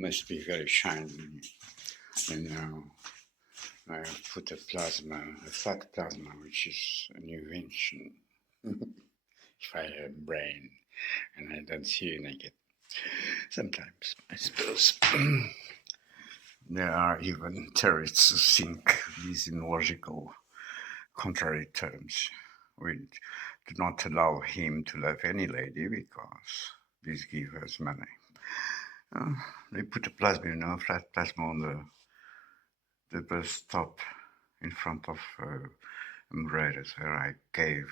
must be very shiny. And now I put a flat plasma, which is an invention. If I have a brain and I don't see you naked. Sometimes, I suppose. There are even terrorists who think these in logical, contrary terms. We do not allow him to love any lady because this gives us money. They put a plasma, flat plasma on the bus stop in front of Emirates, where I gave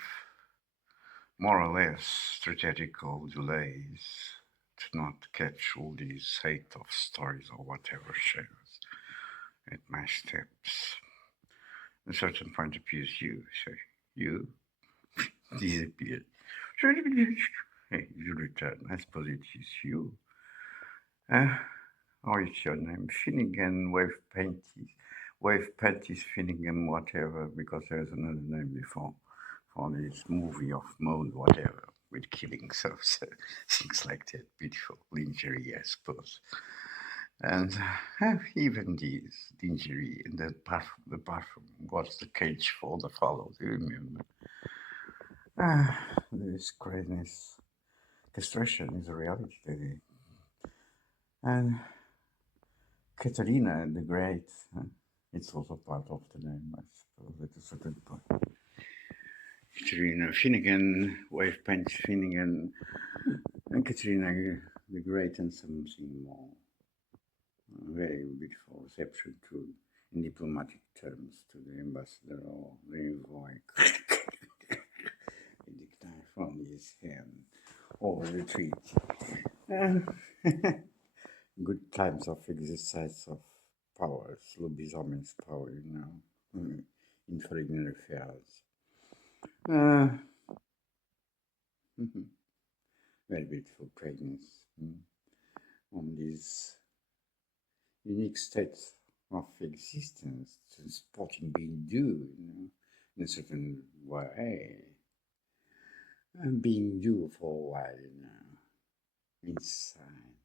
more or less strategical delays to not catch all these hate of stories or whatever shares at my steps. At a certain point appears you, say, you disappeared. Hey, you return. I suppose it is you. Or it's your name, Finnegan, Wave Panties, Finnegan, whatever, because there's another name before for this movie of mode, whatever, with killings of things like that. Beautiful lingerie, I suppose. And even this lingerie in the bathroom was the cage for the follow. Do you remember? This craziness. Castration is a reality today. And Katerina the Great, it's also part of the name, I suppose, at a certain point. Katerina Finnegan, Wave Pants Finnegan, and Katerina the Great, and something more. A very beautiful reception to, in diplomatic terms, to the ambassador or the envoy. The knife from his hand over the treat. Good times of exercise of powers, lobbyism's power, in foreign affairs. Very beautiful pregnancy on this unique state of existence, transporting being due, in a certain way, and being due for a while, inside,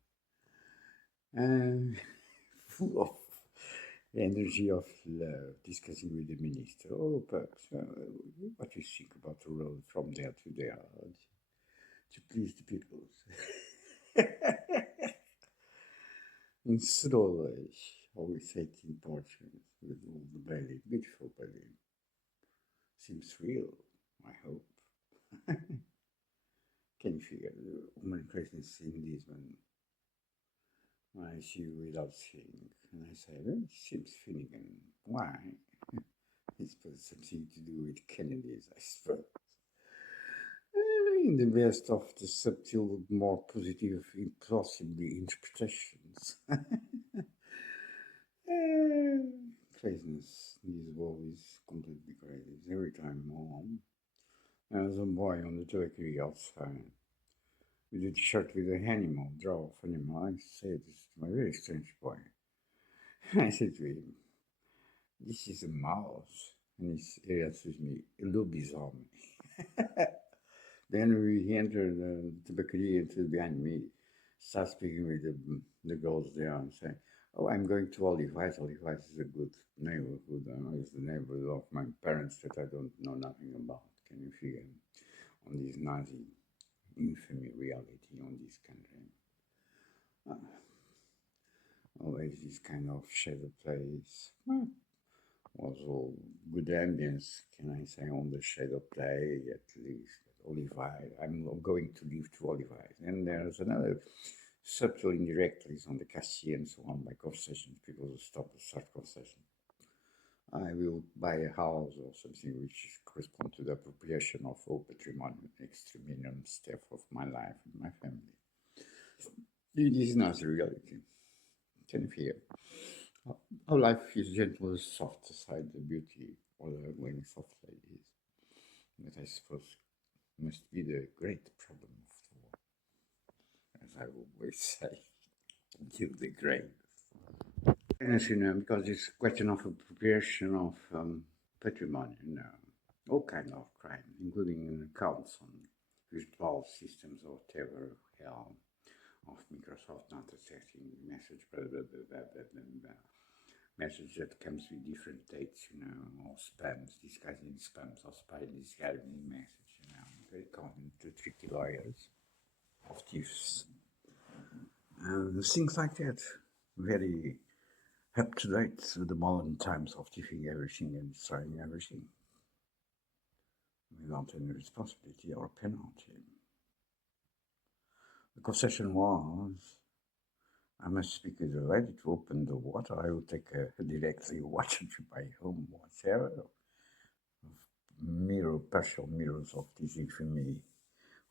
and full of energy of love, discussing with the minister. Oh, perhaps, what do you think about the road from there to there, to please the people? In slowly, always say it in Portuguese, with all the belly, beautiful belly. Seems real, I hope. Can you figure the woman presence in this one? I see you without seeing, and I say, well, it seems Finnegan. Why? It's something to do with Kennedy's, I suppose. In the best of the subtle, more positive, impossibly interpretations. Craziness. This world is completely crazy. Every time home, there's a boy on the bakery outside with a shirt with an animal, draw of animal. I said, it's a very strange boy. I said to him, this is a mouse. And he answers me, lobbyism. Then we entered the bakery into behind me, start speaking with the girls there and say, oh, I'm going to Olivais. Olivais is a good neighborhood. It's the neighborhood of my parents that I don't know nothing about. Can you figure on this Nazi infamy reality on this country? Always this kind of shadow place. Was all good ambience, can I say, on the shadow play at least. Olivais. I'm going to leave to Olivais. And there's another subtle indirectly on the cashier and so on by conversations. People stop to start conversation. I will buy a house or something which corresponds to the appropriation of all patrimony, extra minimum step of my life and my family. It is not the reality. Can you feel? Our life is gentle as soft aside the beauty or the ugliness of ladies. That I suppose must be the great problem of the world. As I always say, till the grave. Because it's a question of appropriation of patrimony, all kind of crime, including accounts on virtual systems or whatever hell, of Microsoft not accepting message, blah, blah, blah, blah, blah, blah, blah. Message that comes with different dates, or spams, disguising spams, or spy disguising message, very common to tricky lawyers of thieves. Things like that, very up to date with the modern times of thieving everything and destroying everything without any responsibility or penalty. The concession was, I must speak with the lady to open the water. I will take directly water to my home, whatever. Partial mirrors of this infamy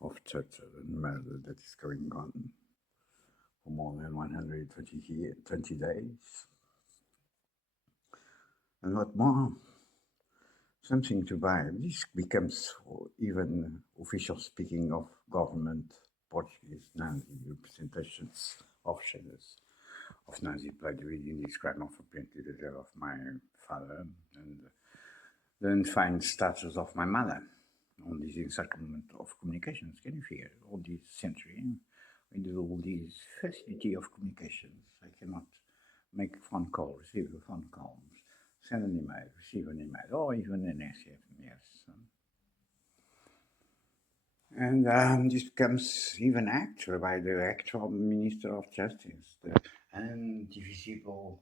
of torture and murder that is going on for more than 120 days. And what more? Something to buy. This becomes even official speaking of government Portuguese Nazi representations of shadows of Nazi blood reading this crime of apparently the death of my father and the undefined status of my mother on this encirclement of communications. Can you feel all this century with all this facility of communications? I cannot make a phone call, receive a phone call, send an email, receive an email, or even an SMS. And this becomes even actual by the actual Minister of Justice, the indivisible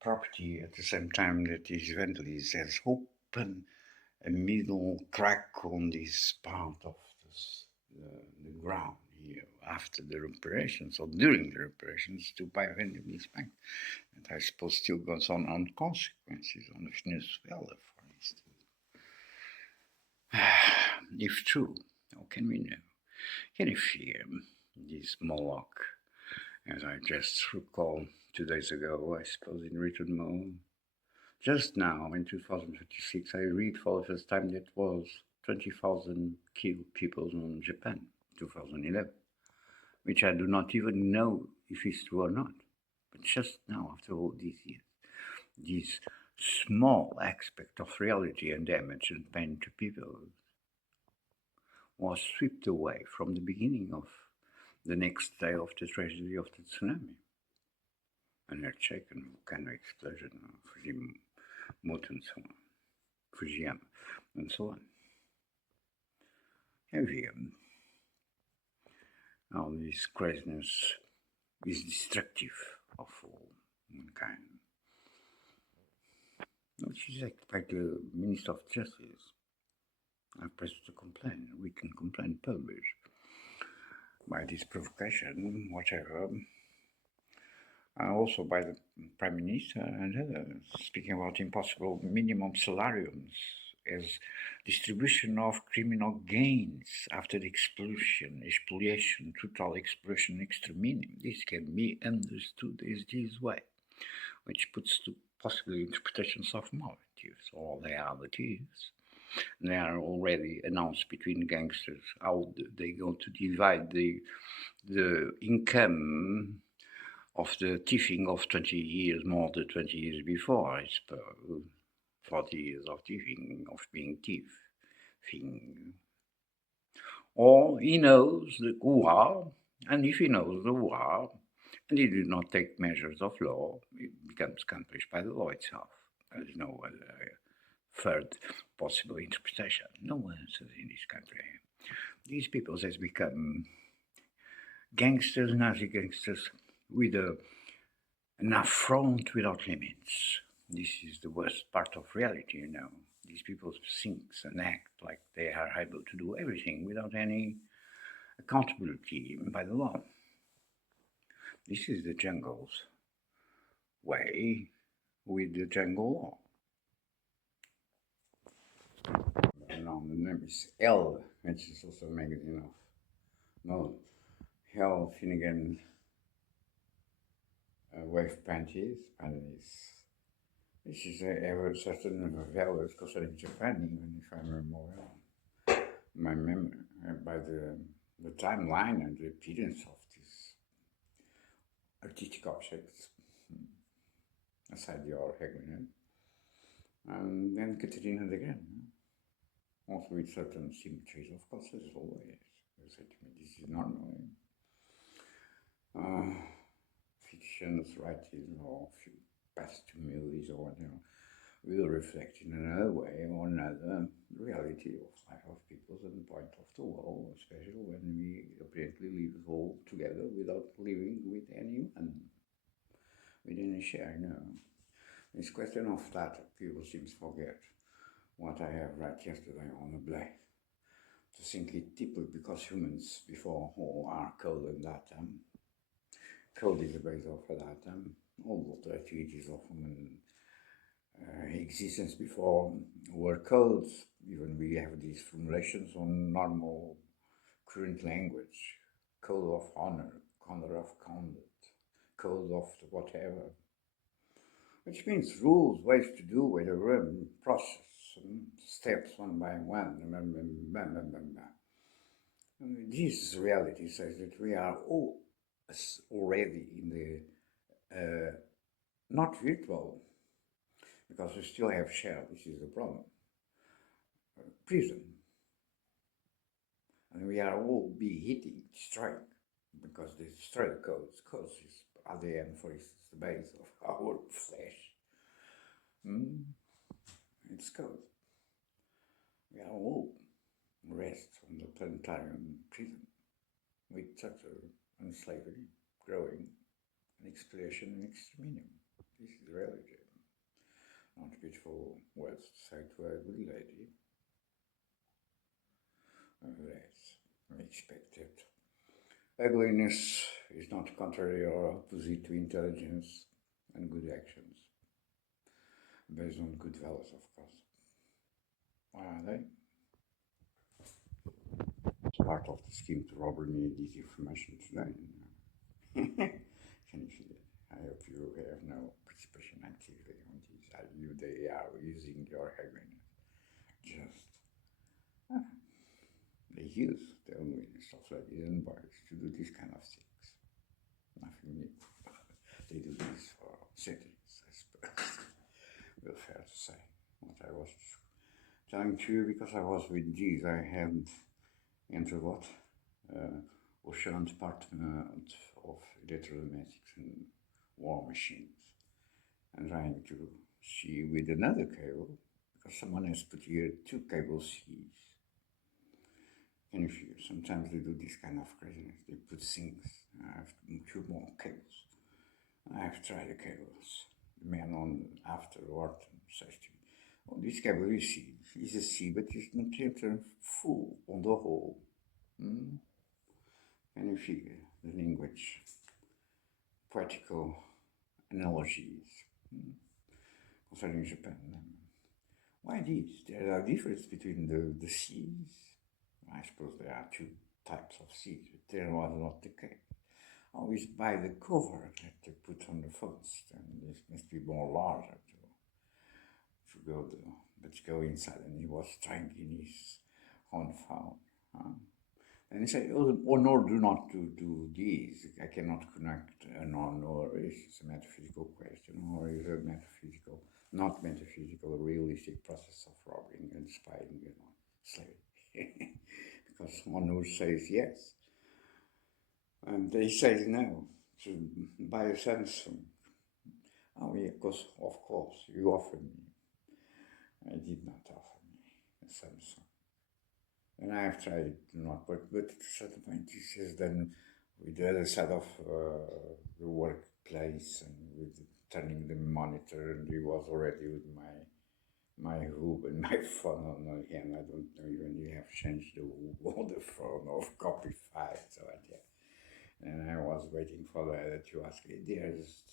property at the same time that is eventually has open a middle crack on this part of the ground here after the operations or during the operations to buy this bank. And I suppose still goes on consequences on the Venezuela, for instance. If true, how can we know? Can you fear this Moloch, as I just recall 2 days ago, I suppose in written mode? Just now, in 2026, I read for the first time that was 20,000 killed people in Japan, 2011, which I do not even know if it's true or not. But just now, after all these years, this small aspect of reality and damage and pain to people was swept away from the beginning of the next day of the tragedy of the tsunami. An earthquake and volcano explosion of Fujiyama, and so on. Heavy. All this craziness is destructive of all mankind. Which is like the Minister of Justice. I've pressed a complaint, a written complaint published by this provocation, whatever. Also by the Prime Minister and others, speaking about impossible minimum salariums as distribution of criminal gains after expulsion, expoliation, total exploitation, extermination. This can be understood as this way, which puts to possible interpretations of motives, or they are the thieves. They are already announced between gangsters how they go to divide the income of the thieving of 20 years, more than 20 years before, I suppose. 40 years of thieving, of being thieving. Or he knows the who, and if he knows the who, and he did not take measures of law, it becomes accomplished by the law itself. There is no other third possible interpretation. No answers in this country. These people has become gangsters, Nazi gangsters, with an affront without limits. This is the worst part of reality, These people think and act like they are able to do everything without any accountability by the law. This is the jungle's way with the jungle law. The name is L, which is also a magazine of Hell Finnegan wave panties, and this is ever certain values concerning Japan, even if I remember well. My memory by the timeline and the appearance of these artistic objects, aside your Hegel, and then Katerina the Grand, also with certain symmetries, of course, as always. They said to me, this is normal. uh, fictions, writing, or past movies or whatever, will reflect in another way or another reality of life of people and point of the world, especially when we apparently live all together without living with anyone, with any share. No. This question of data, people seem to forget what I have read yesterday on the blog. To think it deeply because humans, before all, are code and data. Code is the base of data. All the activities of human existence before were codes. Even we have these formulations on normal current language. Code of honor, code of conduct, code of whatever. Which means rules, ways to do, way to run, process, steps one by one. This reality says that we are all already in the not virtual, because we still have shell. This is the problem. Prison, and we are all be hitting, destroying, because they destroy the codes. Codes is at the end, for instance, the base of our flesh. It's code. We are all rest on the planetarium prison with torture and slavery growing and exploitation and extermination. This is reality. Not beautiful words to say to a good lady. That's unexpected. Ugliness is not contrary or opposite to intelligence and good actions, based on good values, of course. Why are they? It's part of the scheme to rob me disinformation today. Can you see it? I hope you have no participation activity on this. They are using your ugliness. Just they use the ugliness of ladies and boys to do this kind of things. Nothing new. They do this for centuries, I suppose. Well, fair to say. What I was telling to you, because I was with G's, I had entered what? Ocean Department of Electromagnetic and War Machines, and trying to see with another cable, because someone has put here 2 cable C's. And if you, sometimes they do this kind of craziness, they put things, I have 2 more cables. I have tried the cables. The man on afterward says to me, oh, this cable you see is a C, but it's not yet full on the whole. Can you figure the language, poetical analogies concerning Japan? Why this? There are differences between the C's. I suppose there are 2 types of C's, but there was not the case. Always buy the cover that they put on the phones, and this must be more larger to go inside. And he was trying in his own phone. And he said, oh, no, do not do this. I cannot connect an honor. It's a metaphysical question, or is a metaphysical, not metaphysical, realistic process of robbing and spying, slavery. Because honor says yes. And they say no, to buy a Samsung. Oh yeah, of course, you offered me. I did not offer me a Samsung. And I have tried to not work, but at a certain point he says then with the other side of the workplace and with turning the monitor, and he was already with my hub and my phone on the hand. I don't know even you have changed the hub on the phone of copy 5, so I did. And I was waiting for that to ask me. There's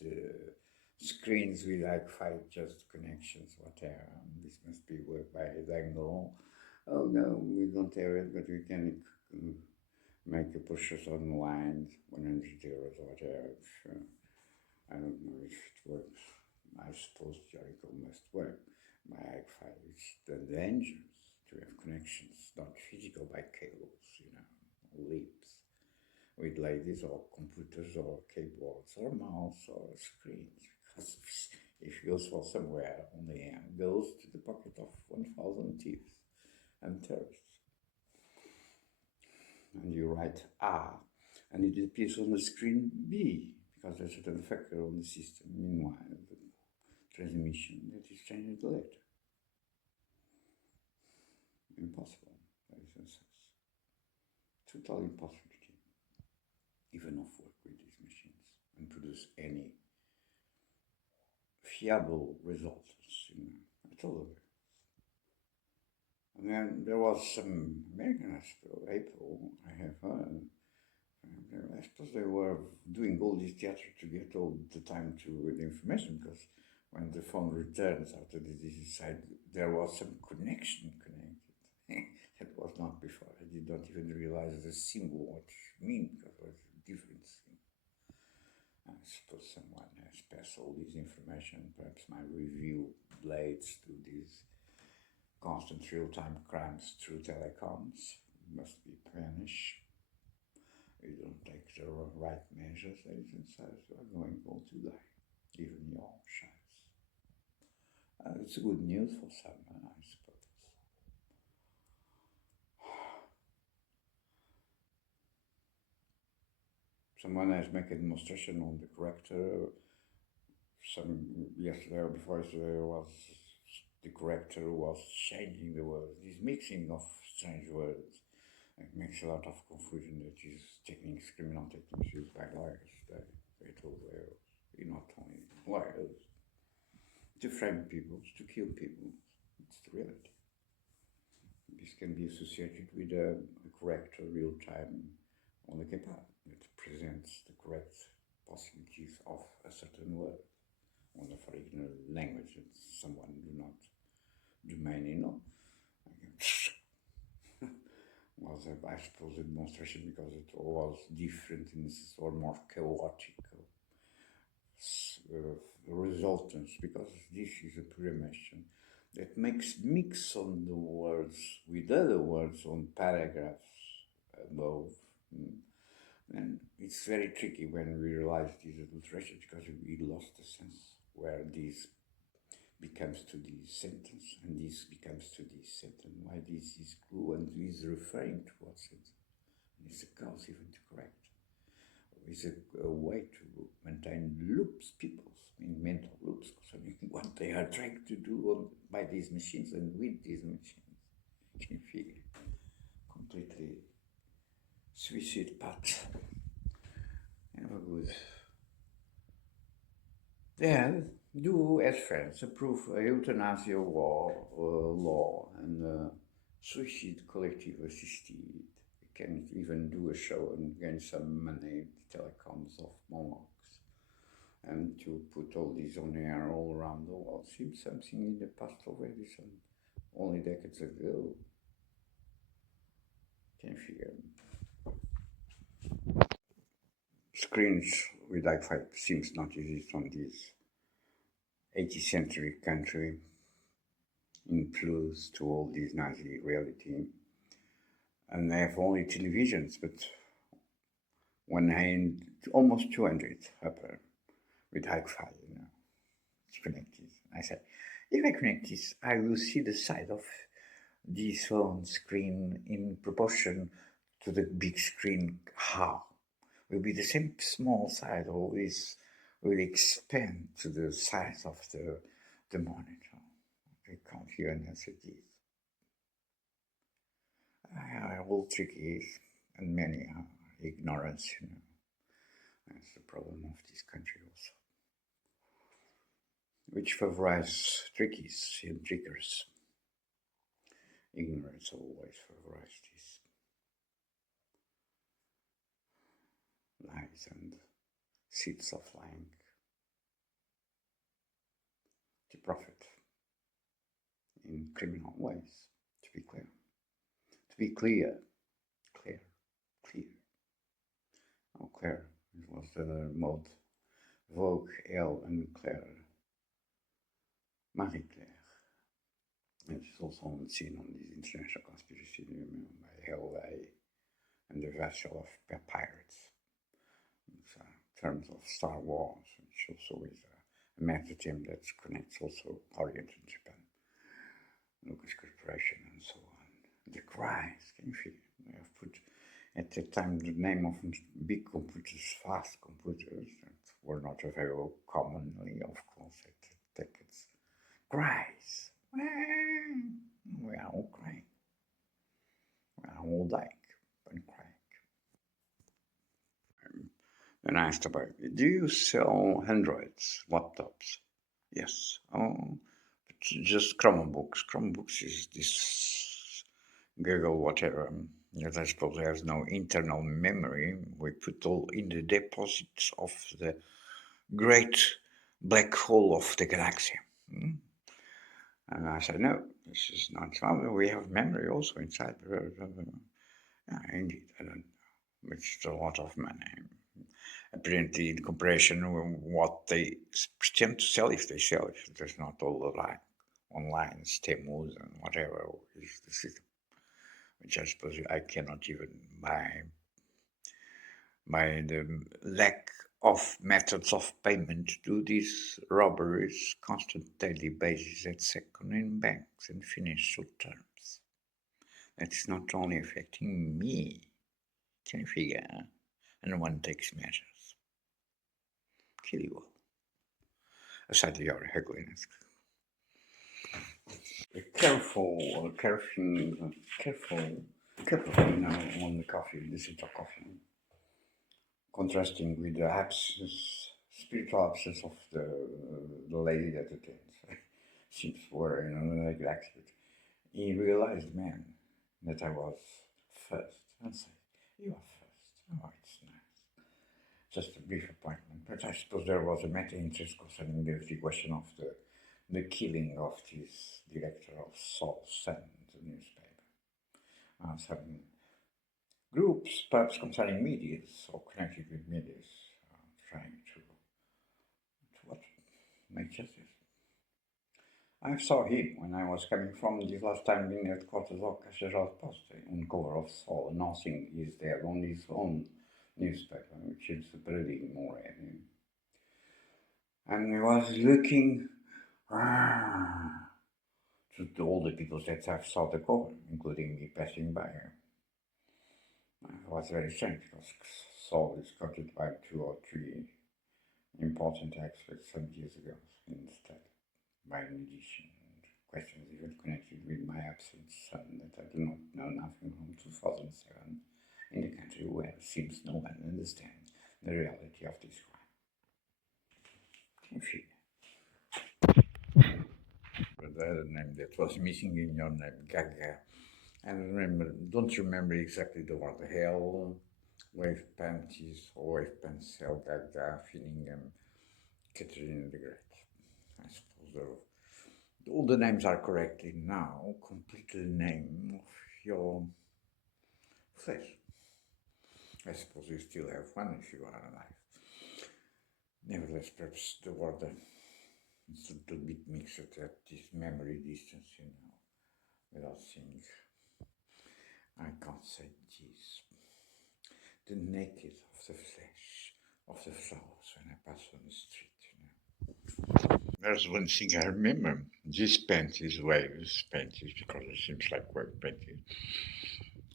screens with like 5 just connections, whatever. This must be worked by Dangle. Oh no, we don't have it, but we can make a purchase online, 100 euros or whatever. Sure. I don't know if it works. I suppose Jericho must work. My Wi-Fi is the dangerous to have connections, not physical by cables, lips. With ladies or computers or keyboards or mouse or screens, because if it goes for somewhere on the end, goes to the pocket of 1,000 thieves and terrorists. And you write and it appears on the screen B, because there's a certain factor on the system. Meanwhile, the transmission that is changed later. Impossible. That is a success. Total impossibility, even of work with these machines and produce any fiable results, at all. And then there was some American, April, I have heard. I suppose they were doing all this theater to get all the time to the information, because when the phone returns after the decide, there was some connection connected. That was not before. I did not even realize the symbol, what it means, because it was a different thing. I suppose someone has passed all this information, perhaps my review blades to these constant real-time crimes through telecoms must be punished. You don't take the right measures, ladies and sirs, you are going all to die, even your shites. It's good news for some, I suppose. Someone has made a demonstration on the corrector. Yesterday or before yesterday was the corrector was changing the words, this mixing of strange words. It makes a lot of confusion. That is techniques, criminal techniques used by lawyers. They told lawyers, not only lawyers, to frame people, to kill people. It's the reality. This can be associated with a correct real-time on the keypad that presents the correct possibilities of a certain word on a particular language that someone do mainly know. Was I suppose a demonstration, because it was different or more chaotic resultants, because this is a programmation that makes mix on the words with other words on paragraphs above. And it's very tricky when we realize this adulteration, because we lost the sense where this becomes to this sentence, and this becomes to this sentence, why this is clue, and is referring to what sentence. And it's a cause even to correct. It's a way to maintain loops, mental loops, concerning what they are trying to do by these machines and with these machines. Can you figure? Completely suicide path. Never good. Yeah, do as friends approve a euthanasia law and suicide collective assisted. You can even do a show and gain some money, telecoms of monarchs, and to put all these on air all around the world. Seems something in the past already, some only decades ago. Can you figure? Screens with Wi-Fi seems not exist on this 18th century country, influenced to all this Nazi reality, and they have only televisions, but one hand, almost 200 upper with Wi-Fi, it's connected. I said, if I connect this, I will see the side of this phone screen in proportion to the big screen. How? Will be the same small side, always will expand to the size of the monitor. I can't hear an answer this. All tricky is, and many are ignorance, That's the problem of this country also, which favorize trickies and trickers. Ignorance always favorizes this. Lies and seeds of lying to profit in criminal ways, to be clear. To be clear. Oh, Claire. It was the mode. Vogue, Elle, and Claire. Marie Claire. It's also on the scene on this international conspiracy by LA and the vessel of pirates. It's terms of Star Wars, which also is a meta team that connects also Orient and Japan, Lucas Corporation, and so on. The cries, can you feel? They have put At the time, the name of big computers, fast computers, that were not available commonly, of course, at decades. Cries. We are all crying. We are all dying and crying. And I asked about it. Do you sell Androids, laptops? Yes. Oh, but just Chromebooks. Chromebooks is this Google whatever. That I suppose has no internal memory. We put all in the deposits of the great black hole of the galaxy. Hmm? And I said, no, this is not. Well, we have memory also inside. Yeah, indeed. I don't know. It's a lot of money. Apparently, in comparison with what they pretend to sell, if they sell it, there's not all the line online, Stemus and whatever is the system, which I suppose I cannot even buy by the lack of methods of payment do these robberies constant daily basis at second-hand banks and financial terms. That's not only affecting me, can you figure? And one takes measures. Kill you all. Aside your ugliness. Careful now on the coffee, the sip of coffee. Contrasting with the absence, spiritual absence of the lady that attends. Seems were, like that. He realized, man, that I was first. And said, you are first. Oh, it's nice. Just a brief appointment. But I suppose there was a meta-interest concerning the question of the killing of this director of Saul Sand, the newspaper. Some groups, perhaps concerning medias or connected with medias, trying to what? Make justice. I saw him when I was coming from this last time in headquarters of Caixa Geral de Posto, on cover of Saul, announcing he's there on his own newspaper, which is a paradigm already. And he was looking to all the people that have saw the cover, including me passing by. It was very strange because Saul is quoted by 2 or 3 important experts some years ago instead, by an edition. Questions even connected with my absent son that I do not know nothing from 2007 in a country where seems no one understands the reality of this crime. If you the other name that was missing in your name, Gaga. And remember, don't remember exactly the word hell, wave panties, or wave pants, hell, Gaga, Finningham, Catherine the Great. I suppose all the names are correctly now. Complete the name of your flesh. I suppose you still have one if you are alive. Nevertheless, perhaps the word is a little bit mixed at this memory distance, without seeing. I can't say this. The naked of the flesh, of the flowers when I pass on the street. There's one thing I remember. This panties, waves panties, because it seems like wave panties.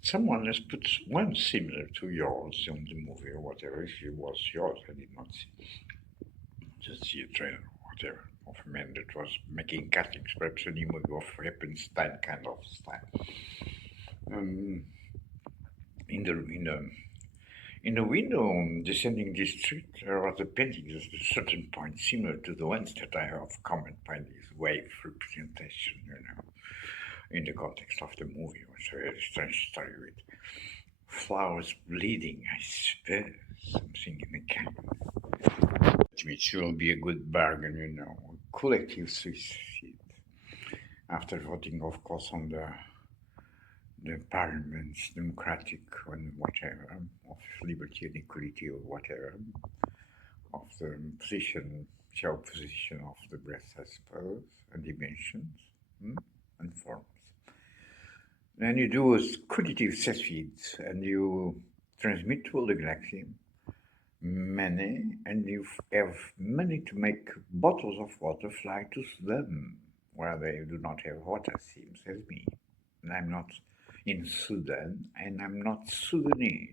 Someone has put one similar to yours on the movie or whatever. If it was yours, I did not see. Just see a trailer or whatever of a man that was making cuttings, perhaps an image of Heppenstein kind of style. In the window descending this street, there was a painting at a certain point similar to the ones that I have commented by this wave representation, in the context of the movie. It was a very strange story with flowers bleeding, I suppose, something in the kind. Which will be a good bargain, collective suicide. After voting, of course, on the parliament's democratic and whatever, of liberty and equality or whatever, of the position, show position of the breast, I suppose, and dimensions and forms. Then you do a quantitative set feeds and you transmit to all the galaxy money, and you have money to make bottles of water fly to them, where they do not have water, seems as me. And I'm not in Sudan, and I'm not Sudanese.